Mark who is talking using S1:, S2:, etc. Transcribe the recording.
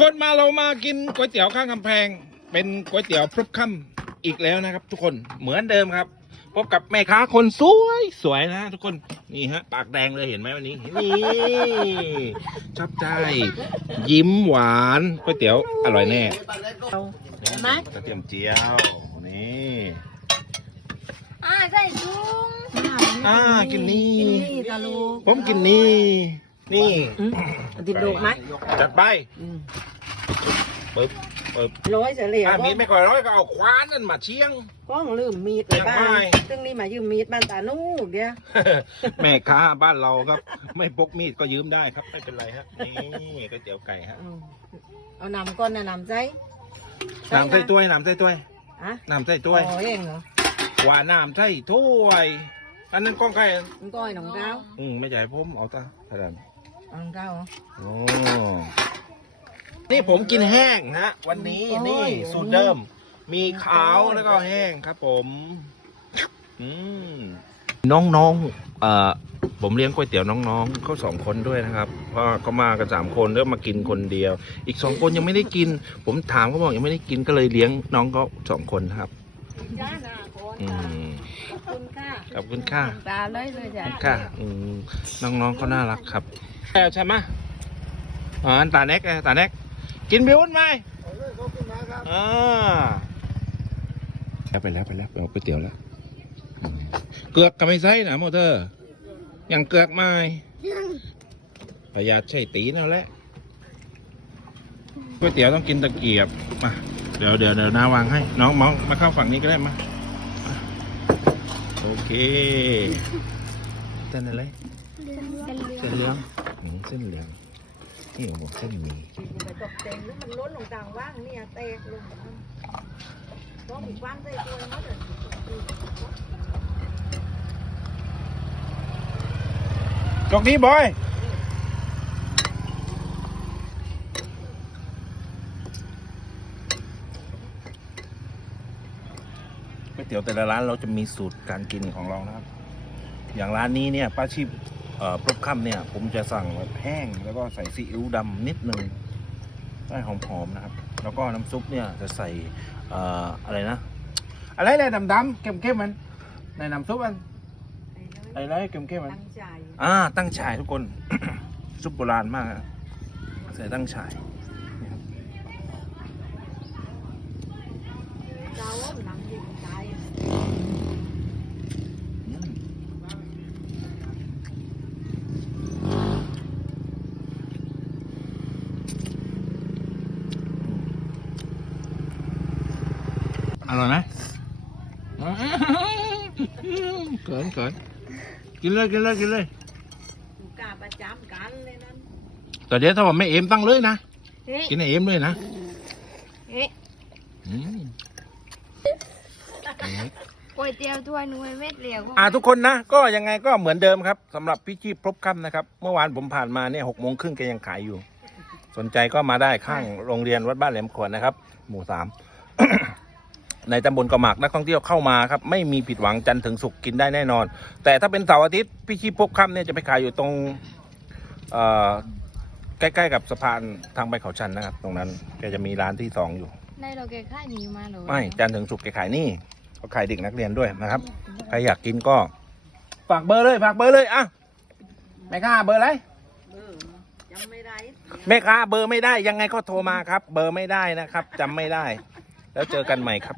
S1: คนมาเรามากินก๋วยเตี๋ยวข้างกำแพง เป็นก๋วยเตี๋ยวพรุบค่ำอีกแล้วนะครับ ทุกคนเหมือนเดิมครับ พบกับแม่ค้าคนสวยสวยนะทุกคนนี่ฮะ ปากแดงเลยเห็นไหมวันนี้นี่ชอบใจยิ้มหวานก๋วยเตี๋ยวอร่อยแน่
S2: เห็นไหม
S1: กระเทียมเจียวนี่
S2: อ่าใส่ลุง
S1: อ่ากินนี่
S2: กินนี่ตาลูก
S1: ผมกินนี่ นี่
S2: ติดลูกไหม
S1: จัดไปปึ๊บปึ๊บ
S2: ร้อยเฉลี่ย
S1: อ่ามีดไม่ก่อยร้อยก็เอาคว้านนั่นมาเชียง
S2: ก้องลืมมีดไปบ้า
S1: ยังไม่
S2: นซึ่งนี่มายืมมีดบ้านตานู่เดียว
S1: แม่ค้าบ้านเราครับ ไม่พกมีดก็ยืมได้ครับไม่เป็นไรฮะนี่ก๋วยเตี๋ยวไก่ฮะ
S2: อืมเอานำก้อนนะนำใจ
S1: น้ำใส่ถ้วยน้ำใส่ถ้วย
S2: อะ
S1: น้ำใส่ถ้วย
S2: อ๋อเองเหรอ
S1: หวานน้ำใส่ถ้วยอันนั้นก้องไก่
S2: มันก้อยหนองเจ้า
S1: อืมไม่ใช่ผมเอาตาเท่า นั้น
S2: หนองเจ้าเหรอ
S1: โอ้นี่ผมกินแห้งฮะวันนี้
S2: โอ้ย
S1: นี่สูตรเดิม มีขาวแล้วก็แห้งครับผมอืมน้องๆเอ่อผมเลี้ยงก๋วยเตี๋ยวน้องๆเขาสองคนด้วยนะครับเพราะเขามากันสามคนแล้วมากินคนเดียว อีกสองคนยังไม่ได้กิน ผมถามเขาบอกยังไม่ได้กินก็เลยเลี้ยงน้องเขาสองคนนะครับ
S2: จ้าหน้าก้อน
S1: อืม
S2: ขอบคุณค่ะ
S1: ขอบคุณค่ะ
S2: ตาเลยเลยจ้ะ
S1: ค่ะอืมน้องๆเขาน่ารักครับใช่ไหมอ๋ออันตาเน็กไงตาเน็กกินบิวน์ไหมอ่าแล้วไปแล้วไปแล้วไปเอาก๋วยเตี๋ยวแล้ว เกือกก็ไม่ใช่นะโมเตอร์ยังเกือกไม่ประหยัดใช่ตีนเอาแหละก๋วยเตี๋ยวต้องกินตะเกียบมา เดี๋ยวเดี๋ยวเดี๋ยวน้าวางให้ น้องมองมาเข้าฝั่งนี้ก็ได้มาโอเคเส้นอะไรเส้นเหลืองเส้นเหลืองนี่ผมบอกเส้นหมี
S2: ไปตกเต็งแล้วมันล้นลงต่างว่างเนี่ยแตกลงก็มีกว้างใส่ตัวเนาะเดี๋ยว
S1: จกนี้บอย ก๋วยเตี๋ยวแต่ละร้านเราจะมีสูตรการกินของเรานะครับ อย่างร้านนี้เนี่ยป้าชีพเอ่อพรบค่ำเนี่ย ผมจะสั่งแบบแห้ง แล้วก็ใส่ซีอิ๊วดำนิดนึงได้หอมๆนะครับ แล้วก็น้ำซุปเนี่ยจะใส่เอ่ออะไรนะ อะไรอะไรดำๆเข้มๆมัน ในน้ำซุปมันอะไรเข้มๆมัน
S2: ตั้งใจ
S1: อ่าตั้งฉายทุกคน ซุปโบราณมากอะใส่ตั้งฉาย
S2: เจ้าว่ามันนั่งยิงใจ
S1: อืมอร่อยไหมเกินเกินกินเลยกินเลยกินเลย
S2: อยู่กาประจำกันเลยนั่น
S1: แต่เดี๋ยวถ้าว่าไม่เอ็มตั้งเลยนะ
S2: เฮ้ย
S1: กินให้เอ็มเลยนะ
S2: เฮ้ย
S1: อืม
S3: ก๋วยเตี๋ยวถ้วยหนึงไว้เม็ดเดียวก็
S1: อ่าทุกคนนะ ก็ยังไงก็เหมือนเดิมครับสำหรับพี่ชีพพบค่ำนะครับ เมื่อวานผมผ่านมาเนี่ยหกโมงครึ่งแกยังขายอยู่ สนใจก็มาได้ข้างโรงเรียนวัดบ้านแหลมขวนนะครับ หมู่สาม ในตำบลกระหมากนักท่องเที่ยวเข้ามาครับ ไม่มีผิดหวังจันทร์ถึงศุกร์กินได้แน่นอน แต่ถ้าเป็นเสาร์อาทิตย์พี่ชีพพบค่ำเนี่ยจะไปขายอยู่ตรงเอ่อใกล้ ๆ กับสะพานทางไปเขาชันนะครับ ตรงนั้นแกจะมีร้านที่สองอยู่
S3: ในเราแกค่ายหนีมาเหรอ
S1: ไม่จันทร์ถึงศุกร์แกขายนี่ เขาขายเด็กนักเรียนด้วยนะครับ ใครอยากกินก็ฝากเบอร์เลยฝากเบอร์เลยอะแม่ค้าเบอร์อะไร
S2: เออจำไม่ได้
S1: แม่ค้าเบอร์ไม่ได้ยังไงก็โทรมาครับ เบอร์ไม่ได้นะครับจำไม่ได้ แล้วเจอกันใหม่ครับ